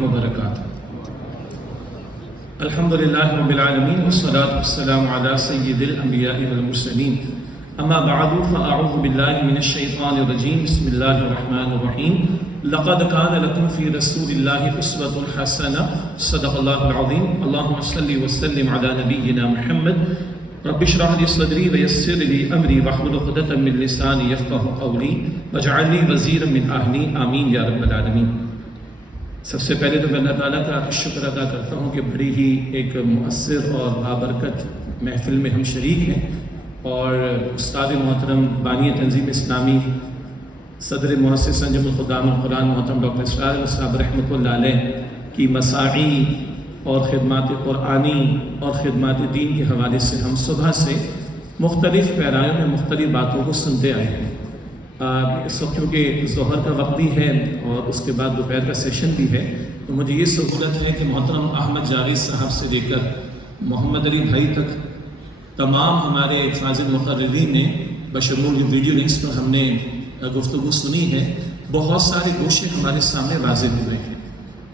وبرکاتہ۔ الحمدللہ رب العالمین والصلاة والسلام علی سید الانبیاء والمرسلین، اما بعد فاعوذ باللہ من الشیطان الرجیم، بسم اللہ الرحمن الرحیم۔ لقد کان لکم فی رسول اللہ اسوۃ حسنہ، صدق اللہ العظیم۔ اللہم صلی وسلم علی نبینا محمد، رب اشرح لی صدری ویسر لی امری واحلل عقدۃ من لسانی یفقہوا قولی واجعل لی وزیرا من اہلی، آمین یا رب العالمین۔ سب سے پہلے تو میں اللہ تعالیٰ کا شکر ادا کرتا ہوں کہ بڑی ہی ایک مؤثر اور بابرکت محفل میں ہم شریک ہیں، اور استاد محترم بانی تنظیم اسلامی صدر مؤسس انجم الخدام القرآن محترم ڈاکٹر اسرار احمد صاحب رحمۃ اللہ علیہ کی مساعی اور خدمات قرآنی اور خدمات دین کے حوالے سے ہم صبح سے مختلف پیرایوں میں مختلف باتوں کو سنتے آئے ہیں۔ اس وقت کیونکہ ظہر کا وقت بھی ہے اور اس کے بعد دوپہر کا سیشن بھی ہے، تو مجھے یہ سہولت ہے کہ محترم احمد جاوید صاحب سے لے کر محمد علی بھائی تک تمام ہمارے فاضل مقررین نے بشمول ویڈیو لنکس پر ہم نے گفتگو سنی ہے، بہت سارے گوشے ہمارے سامنے واضح ہوئے ہیں،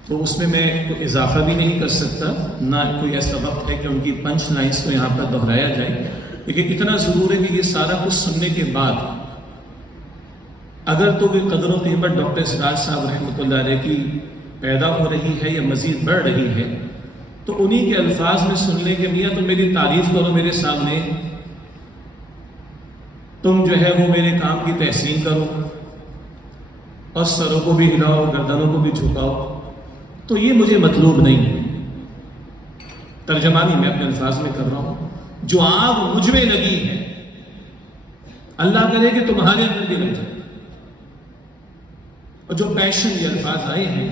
تو اس میں کوئی اضافہ بھی نہیں کر سکتا، نہ کوئی ایسا وقت ہے کہ ان کی پنچ لائنس کو یہاں پر دہرایا جائے، لیکن اتنا ضرور ہے کہ یہ سارا کچھ سننے کے بعد اگر تو کوئی قدر و قیمت ڈاکٹر اسرار صاحب رحمۃ اللہ علیہ کی پیدا ہو رہی ہے یا مزید بڑھ رہی ہے، تو انہی کے الفاظ میں سن لیں کہ میاں تم میری تعریف کرو میرے سامنے، تم جو ہے وہ میرے کام کی تحسین کرو اور سروں کو بھی ہلاؤ، گردنوں کو بھی جھکاؤ، تو یہ مجھے مطلوب نہیں ہے۔ ترجمانی میں اپنے الفاظ میں کر رہا ہوں، جو آگ مجھ میں لگی ہے اللہ کرے کہ تمہارے اندر بھی لگ جائے، اور جو پیشن یہ الفاظ آئے ہیں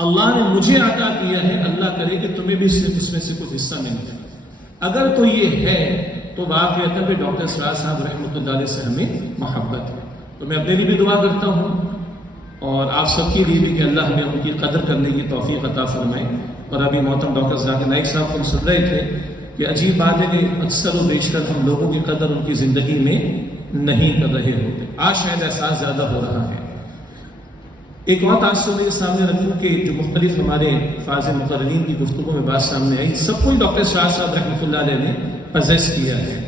اللہ نے مجھے عطا کیا ہے، اللہ کرے کہ تمہیں بھی اس میں سے کچھ حصہ مل جائے۔ اگر تو یہ ہے تو واقعہ کہ ڈاکٹر اسرار صاحب رحمۃ اللہ علیہ سے ہمیں محبت ہے، تو میں اپنے لیے بھی دعا کرتا ہوں اور آپ سب کے لیے بھی کہ اللہ ہمیں ان کی قدر کرنے کی توفیق عطا فرمائے۔ اور ابھی محترم ڈاکٹر ذاکر نائک صاحب کو سن رہے تھے کہ عجیب بات ہے کہ اکثر و بیشتر ہم لوگوں کی قدر ان کی زندگی میں نہیں کر رہے ہوتے، آج شاید احساس زیادہ ہو رہا ہے۔ ایک اور تاثر میرے سامنے رکھوں کہ جو مختلف ہمارے فاضل مقررین کی گفتگو میں بات سامنے آئی، سب کو ڈاکٹر اسرار صاحب رحمۃ اللہ علیہ نے پزیس کیا ہے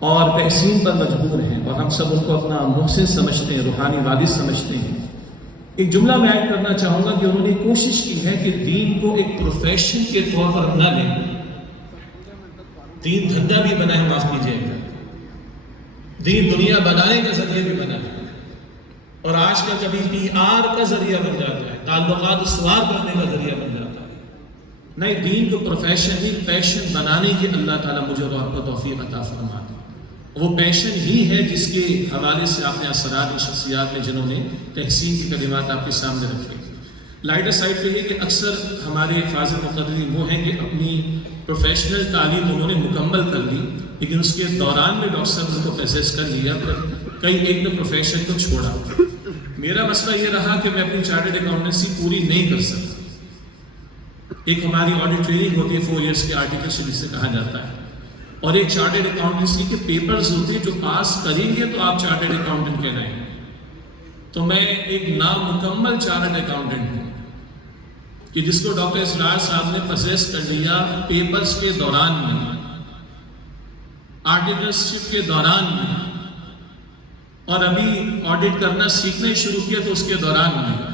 اور تحسین پر مجبور ہیں، اور ہم سب ان کو اپنا محسن سمجھتے ہیں، روحانی والد سمجھتے ہیں۔ ایک جملہ میں ایڈ کرنا چاہوں گا کہ انہوں نے کوشش کی ہے کہ دین کو ایک پروفیشن کے طور پر نہ لیں، دین دھندا بھی بنا ہے، معاف کیجیے گا، دین دنیا بنانے کا ذریعہ بھی بنا ہے، اور آج کا کبھی پی آر کا ذریعہ بن جاتا ہے، تعلقات استوار کرنے کا ذریعہ بن جاتا ہے۔ نہیں، دین کو پروفیشن ہی پیشن بنانے کی اللہ تعالیٰ مجھے اور آپ کو توفیق عطا فرماتے ہیں۔ وہ پیشن ہی ہے جس کے حوالے سے آپ نے اثرات شخصیات میں جنہوں نے تحسین کی کلمات آپ کے سامنے رکھے۔ لائٹر سائڈ پہ یہ کہ اکثر ہمارے فاضل مقررین وہ ہیں کہ اپنی پروفیشنل تعلیم انہوں نے مکمل کر لی، لیکن اس کے دوران میں ڈاکٹر صاحب ان کو پروسیس کر لیا، پھر کئی ایک نے پروفیشن کو چھوڑا۔ میرا مسئلہ یہ رہا کہ میں اپنی چارٹرڈ اکاؤنٹنسی پوری نہیں کر سکتا۔ ایک ہماری آڈٹ ٹریننگ ہوتی ہے 4 ایئرس کے آرٹیکل جس سے کہا جاتا ہے، اور ایک چارٹرڈ اکاؤنٹنسی کے پیپرز ہوتے ہیں جو پاس کریں گے تو آپ چارٹرڈ اکاؤنٹنٹ کہلائیں گے۔ تو میں ایک نامکمل چارٹرڈ اکاؤنٹنٹ ہوں کہ جس کو ڈاکٹر اسرار صاحب نے پروسیس کر لیا پیپرز کے دوران میں، آرٹیکلشپ کے دوران میں، اور ابھی آڈٹ کرنا سیکھنا ہی شروع کیا تو اس کے دوران میں،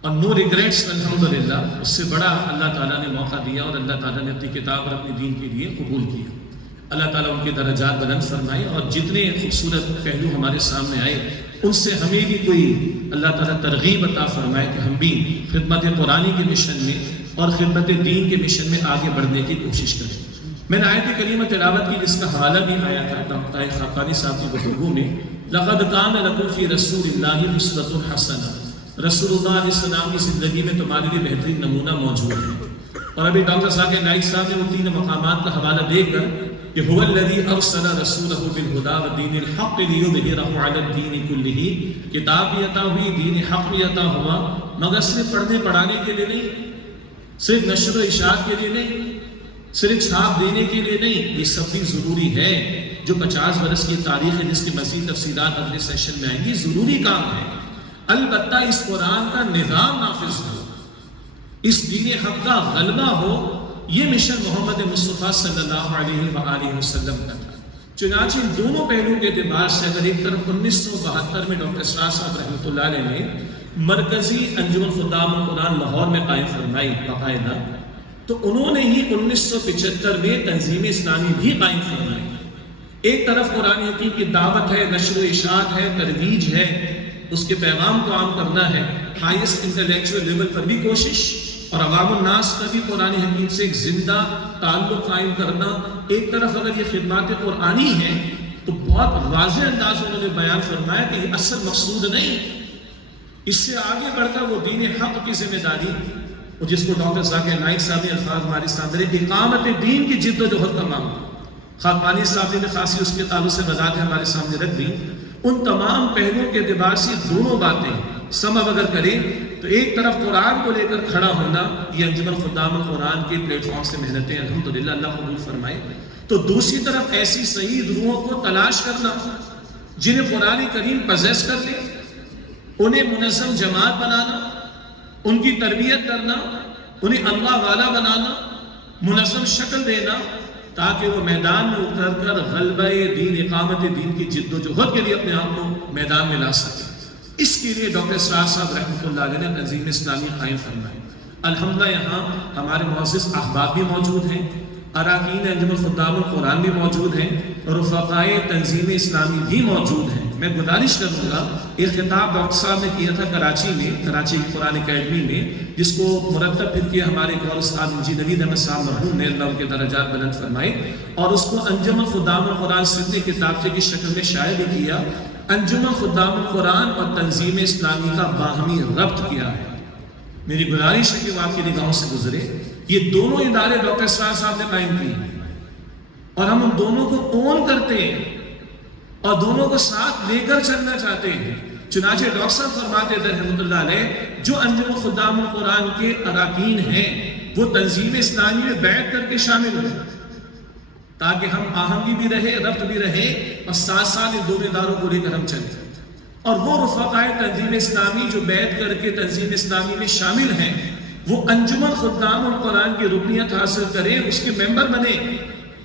اور نو ریگریٹس الحمدللہ۔ اس سے بڑا اللہ تعالیٰ نے موقع دیا اور اللہ تعالیٰ نے اپنی کتاب اور اپنے دین کے لیے قبول کیا۔ اللہ تعالیٰ ان کے درجات بلند فرمائے، اور جتنے خوبصورت پہلو ہمارے سامنے آئے ان سے ہمیں بھی کوئی اللہ تعالیٰ ترغیب عطا فرمائے کہ ہم بھی خدمت قرآنی کے مشن میں اور خدمت دین کے مشن میں آگے بڑھنے کی کوشش کریں۔ میں نے آیت کریمہ تلاوت کی جس کا حوالہ بھی آیا تھا ڈاکٹر خاقانی صاحب کی گفتگو میں، لقد کان لکم فی رسول اللہ اسوۃ حسنہ، رسول اللہ علیہ السلام کی زندگی میں تمہارے لیے بہترین نمونہ موجود ہے۔ اور ابھی ڈاکٹر ذاکر نائک صاحب نے وہ 3 مقامات کا حوالہ دے کر کہ هو الذی ارسل رسولہ بالہدی ودین الحق لیظہرہ علی الدین کلہ، کتاب بھی عطا ہوئی، دین حق بھی عطا ہوا، مگر صرف پڑھنے پڑھانے کے لیے نہیں، صرف نشر و اشاعت کے لیے نہیں، صرف چھاپ دینے کے لیے نہیں، یہ سب بھی ضروری ہے۔ جو 50 برس کی تاریخ ہے جس کی مزید تفصیلات اگلے سیشن میں آئیں گی، ضروری کام ہے، البتہ اس قرآن کا نظام نافذ ہو، اس دین حق کا غلبہ ہو، یہ مشن محمد مصطفیٰ صلی اللہ علیہ وآلہ وسلم کا تھا۔ چنانچہ ان دونوں پہلوؤں کے اعتبار سے اگر ایک طرف 1972 میں ڈاکٹر اسرار صاحب رحمۃ اللہ علیہ نے مرکزی انجمن خدام القرآن لاہور میں قائم فرمائی باقاعدہ، تو انہوں نے ہی 1975 میں تنظیم اسلامی بھی قائم فرمائی۔ ایک طرف قرآن حکیم کی دعوت ہے، نشر و اشاعت ہے، ترویج ہے، اس کے پیغام کو عام کرنا ہے، ہائیسٹ انٹلیکچوئل لیول پر بھی کوشش، اور عوام الناس کا بھی قرآن حکیم سے ایک زندہ تعلق قائم کرنا۔ ایک طرف اگر یہ خدمات قرآنی ہیں تو بہت واضح انداز انہوں نے بیان فرمایا کہ یہ اصل مقصود نہیں، اس سے آگے بڑھ کر وہ دین حق کی ذمہ داری، جس کو ڈاکٹر ذاکر نائک صاحب نے الفاظ ہمارے سامنے اقامت دین کی جد و جہد کا معاملہ، خاکمانی صاحب نے خاصی اس کے تعلق سے وضاحتیں ہمارے سامنے رکھ دی۔ ان تمام پہلوؤں کے اعتبار سے دونوں باتیں سم اب اگر کریں تو ایک طرف قرآن کو لے کر کھڑا ہونا، یہ انجمن خدام القرآن کے پلیٹ فارم سے محنتیں الحمدللہ اللہ قبول فرمائے، تو دوسری طرف ایسی صحیح روحوں کو تلاش کرنا جنہیں قرآن کریم پزیس کر لے، انہیں منظم جماعت بنانا، ان کی تربیت کرنا، انہیں اللہ والا بنانا، منظم شکل دینا، تاکہ وہ میدان میں اتر کر غلبہ دین، اقامت دین کی جد و جہد کے لیے اپنے آپ کو میدان میں لا سکے۔ اس کے لیے ڈاکٹر اسرار صاحب رحمۃ اللہ علیہ نے تنظیم اسلامی قائم فرمائی۔ الحمدللہ یہاں ہمارے معزز احباب بھی موجود ہیں، اراکین انجمن خدام القرآن بھی موجود ہیں، اور رفقائے تنظیم اسلامی بھی موجود ہیں۔ میں گزارش کروں گا، ایک خطاب ڈاکٹر صاحب نے کیا تھا کراچی میں، کراچی کی قرآن اکیڈمی میں، جس کو مرتب پھر کیا ہمارے ایک اور استاد انجینئر نوید احمد صاحب مرحوم نے، اللہ ان کے درجات بلند فرمائے، اور اس کو انجمن خدام القرآن سندھ نے کتابچے کی شکل میں شائع بھی کیا۔ انجمن خدام القرآن اور تنظیم اسلامی کا باہمی ربط کیا ہے۔ میری گزارش ہے کہ وہ آپ کی نگاہوں سے گزرے۔ یہ دونوں ادارے ڈاکٹر اسرار صاحب نے قائم کیے ہیں، اور ہم ان دونوں کو اون کرتے ہیں اور دونوں کو ساتھ لے کر چلنا چاہتے ہیں۔ چنانچہ ڈاکٹر صاحب فرماتے تھے رحمۃ اللہ علیہ، جو انجمن خدام القرآن کے اراکین ہیں وہ تنظیم اسلامی میں بیعت کر کے شامل ہوں، تاکہ ہم آہنگی بھی رہے، ربط بھی رہے، اور ساتھ ساتھ ان دونوں اداروں کو لے کر ہم چلیں۔ اور وہ رفقائے تنظیم اسلامی جو بیعت کر کے تنظیم اسلامی میں شامل ہیں، وہ انجمن خدام القرآن کی رکنیت حاصل کریں، اس کے ممبر بنے،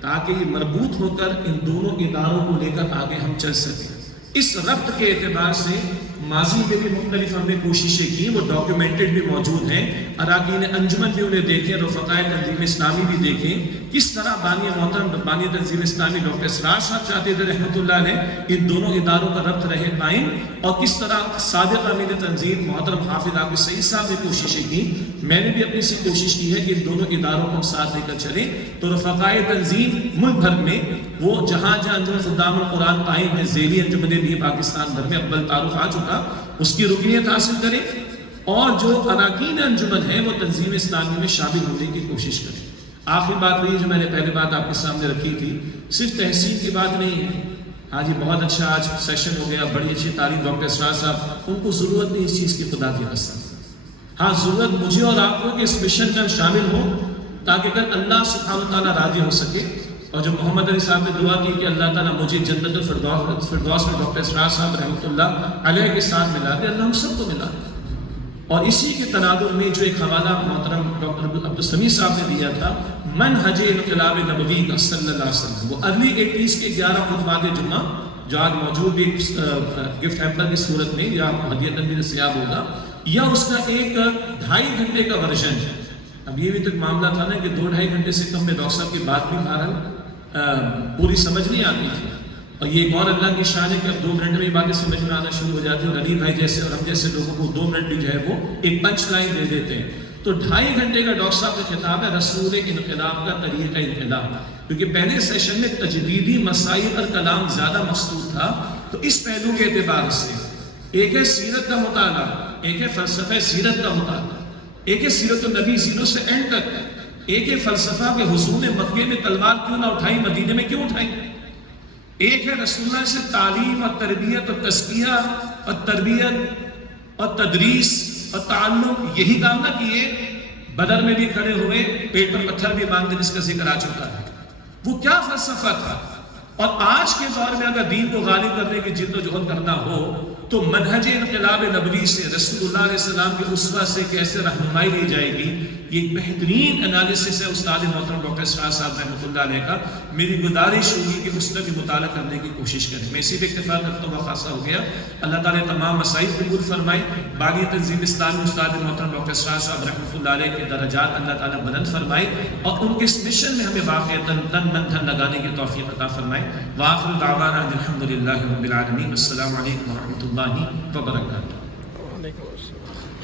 تاکہ یہ مربوط ہو کر ان دونوں اداروں کو لے کر آگے ہم چل سکیں۔ اس ربط کے اعتبار سے ماضی میں بھی مختلف ہم نے کوششیں کی، وہ ڈاکیومنٹڈ بھی موجود ہیں، اراکین انجمن بھی انہیں دیکھیں، رفقائے تنظیم اسلامی بھی دیکھیں، کس طرح بانی محترم بانی تنظیم اسلامی ڈاکٹر اسرار صاحب چاہتے تھے رحمۃ اللہ علیہ ان دونوں اداروں کا ربط رہے قائم، اور کس طرح صادق امین تنظیم محترم حافظ عابد سعید صاحب نے کوششیں کی۔ میں نے بھی اپنی سے کوشش کی ہے کہ ان دونوں اداروں کو ہم ساتھ لے کر چلیں، تو رفقائے تنظیم ملک بھر میں وہ جہاں جہاں انجمن خدام القرآن قائم ہے، ذیلی انجمنیں بھی پاکستان بھر میں اول تعارف آ چکا، اس کی رکنیت حاصل کریں، اور جو اراکین انجمن ہیں وہ تنظیم اسلامی میں شامل ہونے کی کوشش کریں۔ آخری بات وہی جو میں نے پہلے بات آپ کے سامنے رکھی تھی، صرف تحصیل کی بات نہیں ہے۔ ہاں جی، بہت اچھا آج سیشن ہو گیا، بڑی اچھی تعریف ڈاکٹر اسرار صاحب، ان کو ضرورت نہیں اس چیز کی خدا کی قسم۔ ہاں ضرورت مجھے اور آپ کو کہ اس مشن میں ہم شامل ہوں، تاکہ کل اللہ سبحانہ وتعالیٰ راضی ہو سکے، اور جو محمد علی صاحب نے دعا کی کہ اللہ تعالیٰ مجھے جنت الفردوس میں ڈاکٹر اسرار صاحب رحمۃ اللہ علیہ کے ساتھ ملا دے، اللہ ہم سب کو ملا دے۔ اور اسی کے تناظر میں جو ایک حوالہ محترم ڈاکٹر عبدالسمیع صاحب نے دیا تھا، منہج انقلاب نبوی کا صلی اللہ علیہ وسلم، وہ ارلی 80s کے 11 خطبات جمعہ جو آج موجود بھی گفٹ ہیمپر کی صورت میں یا ہدیۃً بھی دستیاب ہوگا، یا اس کا ایک 2.5 گھنٹے کا ورژن ہے۔ اب یہ بھی تو معاملہ تھا نا کہ 2-2.5 گھنٹے سے کم میں ڈاکٹر صاحب کی بات بھی پوری سمجھ نہیں آتی تھی، اور یہ ایک اور اللہ کی شان ہے کہ اب 2 منٹ میں یہ باتیں سمجھ میں آنا شروع ہو جاتی ہیں، اور علی بھائی جیسے اور ہم جیسے لوگوں کو 2 منٹ بھی جو ہے وہ ایک پنچ لائن دے دیتے ہیں۔ تو 2.5 گھنٹے کا ڈاکٹر صاحب کا خطاب ہے رسول انقلاب کا طریقہ انقلاب، کیونکہ پہلے سیشن میں تجدیدی مسائل پر کلام زیادہ مقصود تھا، تو اس پہلو کے اعتبار سے ایک ہے سیرت کا مطالعہ، ایک ہے فلسفہ سیرت کا مطالعہ، ایک ہے سیرت النبی زیرو سے اینڈ تک، ایک ہے فلسفہ کہ حضور نے مکے میں تلوار کیوں نہ اٹھائی، مدینے میں کیوں اٹھائی، ایک ہے رسول اللہ سے تعلیم اور تربیت اور تزکیہ اور تربیت اور تدریس اور تعلم، یہی کام نہ کیے، بدر میں بھی کھڑے ہوئے، پیٹ پر پتھر بھی مانگ دے، جس کا ذکر آ چکا ہے۔ وہ کیا فلسفہ تھا، اور آج کے دور میں اگر دین کو غالب کرنے کی جد و جہد کرنا ہو تو منہج انقلاب نبوی سے، رسول اللہ علیہ السلام کے اسوہ سے کیسے رہنمائی لی جائے گی، یہ ایک بہترین انالیسس ہے استاد محترم ڈاکٹر اسرار صاحب رحمۃ اللہ علیہ کا. میری گزارش ہوگی کہ اس کا بھی مطالعہ کرنے کی کوشش کریں. میں اسی پہ اکتفا کرتا ہوں, خاصا ہو گیا. اللہ تعالیٰ تمام مسائل قبول فرمائے. باغی تنظیم اسلامی استاد محترم ڈاکٹر اسرار صاحب رحمۃ اللہ علیہ کے درجات اللہ تعالیٰ بلند فرمائے, اور ان کے اس مشن میں ہمیں واقعتاً تن من دھن لگانے کی توفیق عطا فرمائے. وآخر دعوانا الحمد للہ رب العالمین. السلام علیکم ورحمۃ اللہ وبرکاتہ.